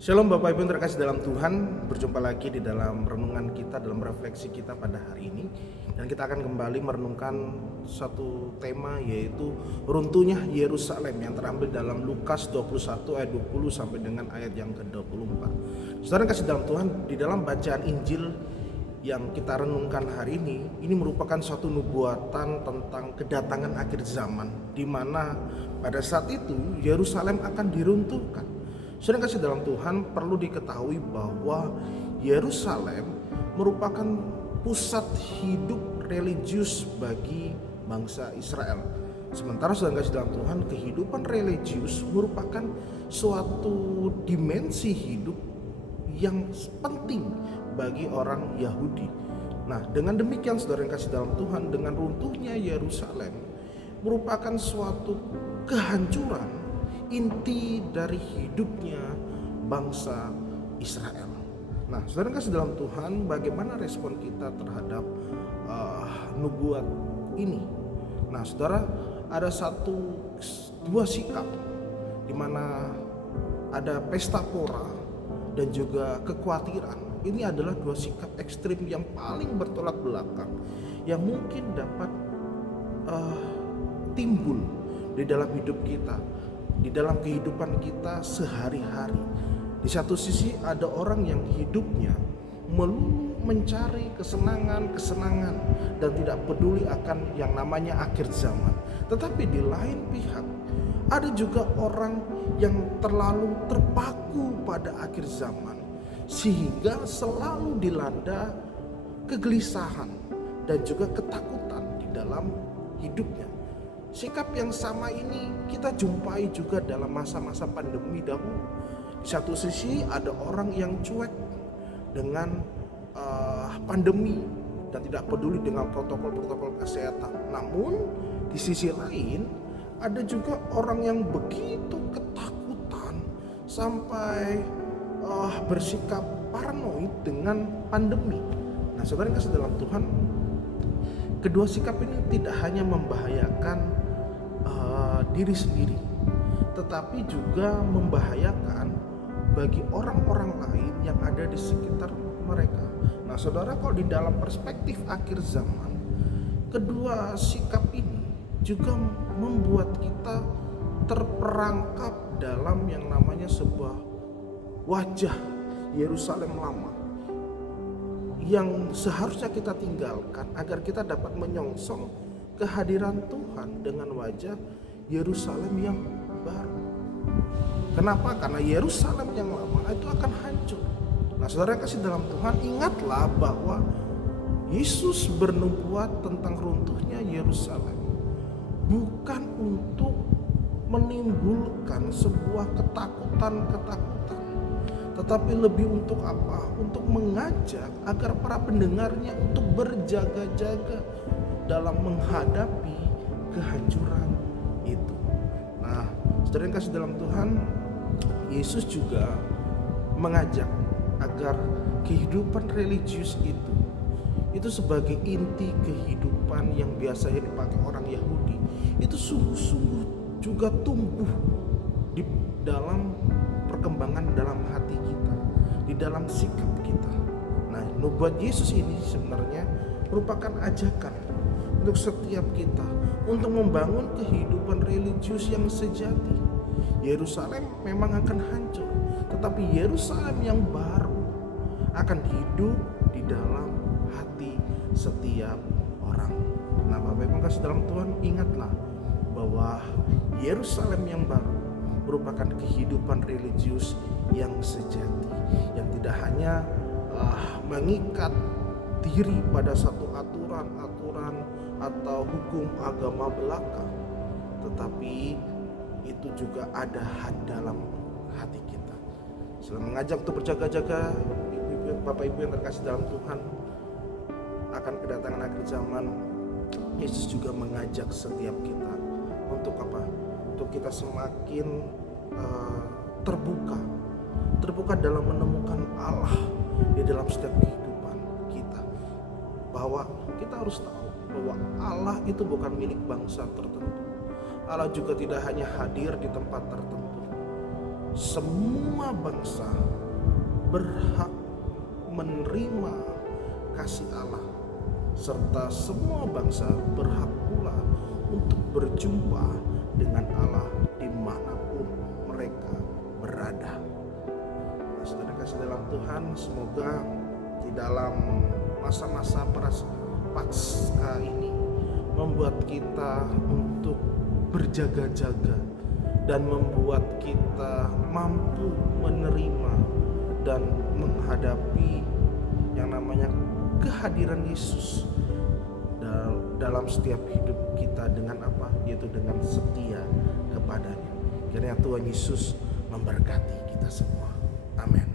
Shalom Bapak Ibu yang terkasih dalam Tuhan. Berjumpa lagi di dalam renungan kita, dalam refleksi kita pada hari ini. Dan kita akan kembali merenungkan satu tema, yaitu runtuhnya Yerusalem, yang terambil dalam Lukas 21 ayat 20 sampai dengan ayat yang ke-24. Saudara yang kasih dalam Tuhan, di dalam bacaan Injil yang kita renungkan hari ini merupakan suatu nubuatan tentang kedatangan akhir zaman, di mana pada saat itu Yerusalem akan diruntuhkan. Saudara kasih dalam Tuhan, perlu diketahui bahwa Yerusalem merupakan pusat hidup religius bagi bangsa Israel. Sementara saudara kasih dalam Tuhan, kehidupan religius merupakan suatu dimensi hidup yang penting bagi orang Yahudi. Nah, dengan demikian saudara yang kasih dalam Tuhan, dengan runtuhnya Yerusalem merupakan suatu kehancuran inti dari hidupnya bangsa Israel. Nah, saudara kasih dalam Tuhan, bagaimana respon kita terhadap nubuat ini? Nah, saudara, ada dua sikap di mana ada pesta pora dan juga kekhawatiran. Ini adalah dua sikap ekstrim yang paling bertolak belakang yang mungkin dapat timbul di dalam hidup kita, di dalam kehidupan kita sehari-hari. Di satu sisi ada orang yang hidupnya melulu mencari kesenangan dan tidak peduli akan yang namanya akhir zaman. Tetapi di lain pihak ada juga orang yang terlalu terpaku pada akhir zaman, sehingga selalu dilanda kegelisahan dan juga ketakutan di dalam hidupnya. Sikap yang sama ini kita jumpai juga dalam masa-masa pandemi dahulu. Di satu sisi ada orang yang cuek dengan pandemi dan tidak peduli dengan protokol-protokol kesehatan. Namun di sisi lain ada juga orang yang begitu ketakutan sampai bersikap paranoid dengan pandemi. Nah, saudara yang kasih dalam Tuhan, kedua sikap ini tidak hanya membahayakan diri sendiri, tetapi juga membahayakan bagi orang-orang lain yang ada di sekitar mereka. Nah, saudara, kalau di dalam perspektif akhir zaman, kedua sikap ini juga membuat kita terperangkap dalam yang namanya sebuah wajah Yerusalem lama yang seharusnya kita tinggalkan agar kita dapat menyongsong kehadiran Tuhan dengan wajah Yerusalem yang baru. Kenapa? Karena Yerusalem yang lama itu akan hancur. Nah, saudara yang kasih dalam Tuhan, ingatlah bahwa Yesus bernubuat tentang runtuhnya Yerusalem bukan untuk menimbulkan sebuah ketakutan, tetapi lebih untuk apa? Untuk mengajak agar para pendengarnya untuk berjaga-jaga dalam menghadapi kehancuran itu. Nah, saudara yang kasih dalam Tuhan, Yesus juga mengajak agar kehidupan religius itu sebagai inti kehidupan yang biasanya dipakai orang Yahudi, itu sungguh-sungguh juga tumbuh di dalam perkembangan dalam hati kita, di dalam sikap kita. Nah, nubuat Yesus ini sebenarnya merupakan ajakan untuk setiap kita untuk membangun kehidupan religius yang sejati. Yerusalem memang akan hancur, tetapi Yerusalem yang baru akan hidup di dalam hati setiap orang. Nah, Bapak Ibu kasih dalam Tuhan, ingatlah bahwa Yerusalem yang baru merupakan kehidupan religius yang sejati, yang tidak hanya mengikat diri pada satu aturan atau hukum agama belaka, tetapi itu juga ada dalam hati kita. Selalu mengajak untuk berjaga-jaga, Bapak Ibu yang terkasih dalam Tuhan, akan kedatangan akhir zaman. Yesus juga mengajak setiap kita untuk apa? Untuk kita semakin terbuka dalam menemukan Allah di dalam setiap kehidupan kita. Bahwa kita harus tahu bahwa Allah itu bukan milik bangsa tertentu. Allah juga tidak hanya hadir di tempat tertentu. semua bangsa berhak menerima kasih Allah, serta semua bangsa berhak pula untuk berjumpa dengan Allah dimanapun mereka berada. Saudara kasih dalam Tuhan, semoga di dalam masa-masa Paskah ini membuat kita untuk berjaga-jaga dan membuat kita mampu menerima dan menghadapi yang namanya kehadiran Yesus dalam setiap hidup kita dengan apa? Yaitu dengan setia kepadanya. Kiranya Tuhan Yesus memberkati kita semua. Amin.